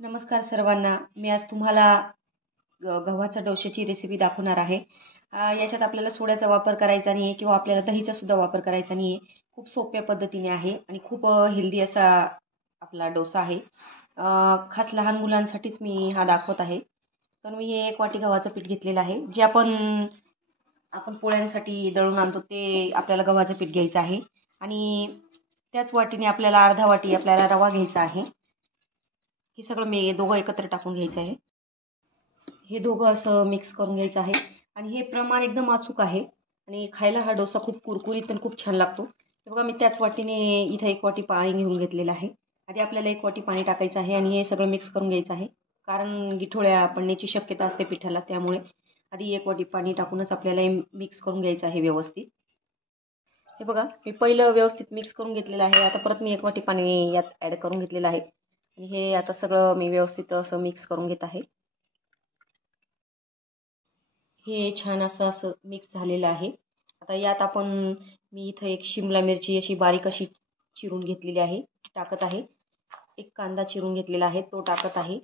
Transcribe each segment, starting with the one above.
नमस्कार सर्वांना. मी आज तुम्हाला गव्हाच्या डोश्याची रेसिपी दाखवणार आहे. याच्यात आपल्याला सोड्याचा वापर करायचा नाही आहे किंवा आपल्याला दहीचा सुद्धा वापर करायचा नाही आहे. खूप सोप्या पद्धतीने आहे आणि खूप हेल्दी असा आपला डोसा आहे. खास लहान मुलांसाठीच मी हा दाखवत आहे. तर मी हे 1 वाटी गव्हाचं पीठ घेतलेलं आहे. जे आपण पोळ्यांसाठी दळून आणतो ते आपल्याला गव्हाचं पीठ घ्यायचं आहे आणि त्याच वाटीने आपल्याला अर्धा वाटी आपल्याला रवा घ्यायचा आहे. हे सगळं मी दोघं एकत्र टाकून घ्यायचं आहे. हे दोघं असं मिक्स करून घ्यायचं आहे आणि हे प्रमाण एकदम अचूक आहे आणि खायला हा डोसा खूप कुरकुरीत आणि खूप छान लागतो. हे बघा, मी त्याच वाटीने इथं 1 वाटी पाणी घेऊन घेतलेलं आहे. आधी आपल्याला 1 वाटी पाणी टाकायचं आहे आणि हे सगळं मिक्स करून घ्यायचं आहे. कारण गिठोळ्या पडण्याची शक्यता असते पिठाला, त्यामुळे आधी 1 वाटी पाणी टाकूनच आपल्याला हे मिक्स करून घ्यायचं आहे व्यवस्थित. हे बघा, मी पहिलं व्यवस्थित मिक्स करून घेतलेलं आहे. आता परत मी 1 वाटी पाणी यात ॲड करून घेतलेलं आहे आणि हे आता सगळं मी व्यवस्थित असं मिक्स करून घेत आहे. हे छान असं मिक्स झालेलं आहे. आता यात मी इथं एक शिमला मिरची अशी बारीक अशी चिरून घेतलेली आहे, टाकत आहे. एक कांदा चिरून घेतलेला आहे, तो टाकत आहे.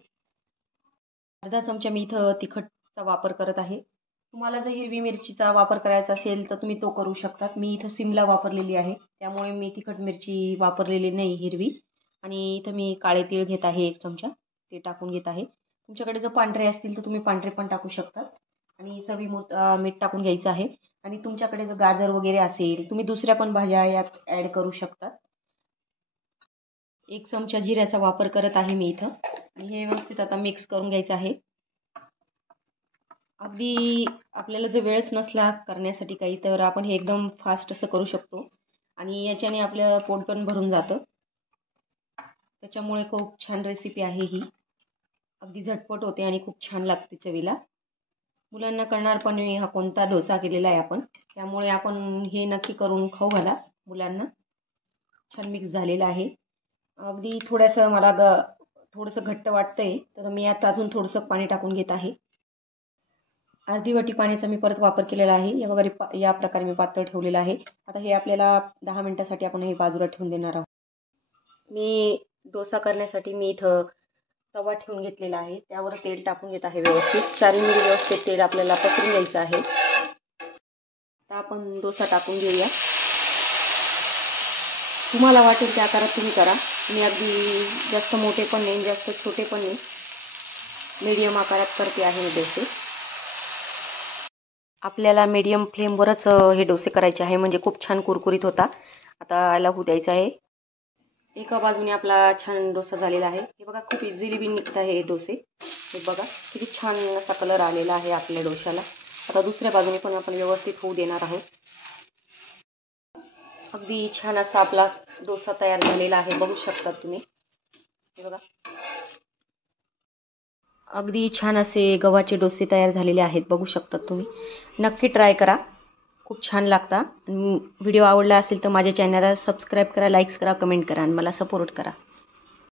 अर्धा चमचा मी इथं तिखटचा वापर करत आहे. तुम्हाला जर हिरवी मिरचीचा वापर करायचा असेल तर तुम्ही तो करू शकतात. मी इथं सिमला वापरलेली आहे, त्यामुळे मी तिखट मिरची वापरलेली नाही हिरवी. आणि इथं मी काळे तीळ घेत आहे 1 चमचा, ते टाकून घेत आहे. तुमच्याकडे जर पांढरे असतील तर तुम्ही पांढरे पण टाकू शकतात. आणि मीठ टाकून घ्यायचं आहे. आणि तुमच्याकडे जर गाजर वगैरे असेल, तुम्ही दुसऱ्या पण भाज्या यात ॲड करू शकतात. 1 चमचा जिऱ्याचा वापर करत आहे मी इथं आणि हे व्यवस्थित आता मिक्स करून घ्यायचं आहे. अगदी आपल्याला जर वेळच नसला करण्यासाठी काही, तर आपण हे एकदम फास्ट असं करू शकतो आणि याच्याने आपलं पोट पण भरून जातं. त्याच्यामुळे खूप छान रेसिपी आहे ही. अगदी झटपट होते आणि खूप छान लागते चवीला. मुलांना कळणार पण नाही हा कोणता डोसा केलेला आहे आपण, त्यामुळे आपण हे नक्की करून खाऊ घाला मुलांना. छान मिक्स झालेलं आहे. अगदी थोडंसं घट्ट वाटतंय, तर मी यात अजून थोडंसं पाणी टाकून घेत आहे. अर्धी वाटी पाण्याचा मी परत वापर केलेला आहे. या प्रकारे मी पातळ ठेवलेलं आहे. आता हे आपल्याला 10 मिनिटासाठी आपण हे बाजूला ठेवून देणार आहोत. मी डोसा करण्यासाठी मी इथं तवा ठेवून घेतलेला आहे, त्यावर तेल टाकून घेत आहे व्यवस्थित. चारींनी व्यवस्थित तेल आपल्याला पसरून घ्यायचं आहे. आता आपण डोसा टाकून घेऊया. तुम्हाला वाटेल त्या आकारात तुम्ही करा. मी अगदी जास्त मोठे पण नाही, जास्त छोटे पण नाही, मीडियम आकारात करते आहे हे डोसे. आपल्याला मीडियम फ्लेमवरच हे डोसे करायचे आहे, म्हणजे खूप छान कुरकुरीत होता. आता याला होऊ द्यायचं आहे. एका बाजूने आपला छान डोसा झालेला आहे. हे बघा, खूप इझिली बी निघत आहे हे डोसे. हे बघा किती छान असा कलर आलेला आहे आपल्या डोशाला. आता दुसऱ्या बाजूने पण आपण व्यवस्थित होऊ देणार आहोत. अगदी छान असा आपला डोसा तयार झालेला आहे, बघू शकतात तुम्ही. हे बघा, अगदी छान असे गव्हाचे डोसे तयार झालेले आहेत, बघू शकतात तुम्ही. नक्की ट्राय करा, खूप छान लागता. व्हिडिओ आवडला असेल तर माझ्या चॅनलला सबस्क्राईब करा, लाईक्स करा, कमेंट करा आणि मला सपोर्ट करा.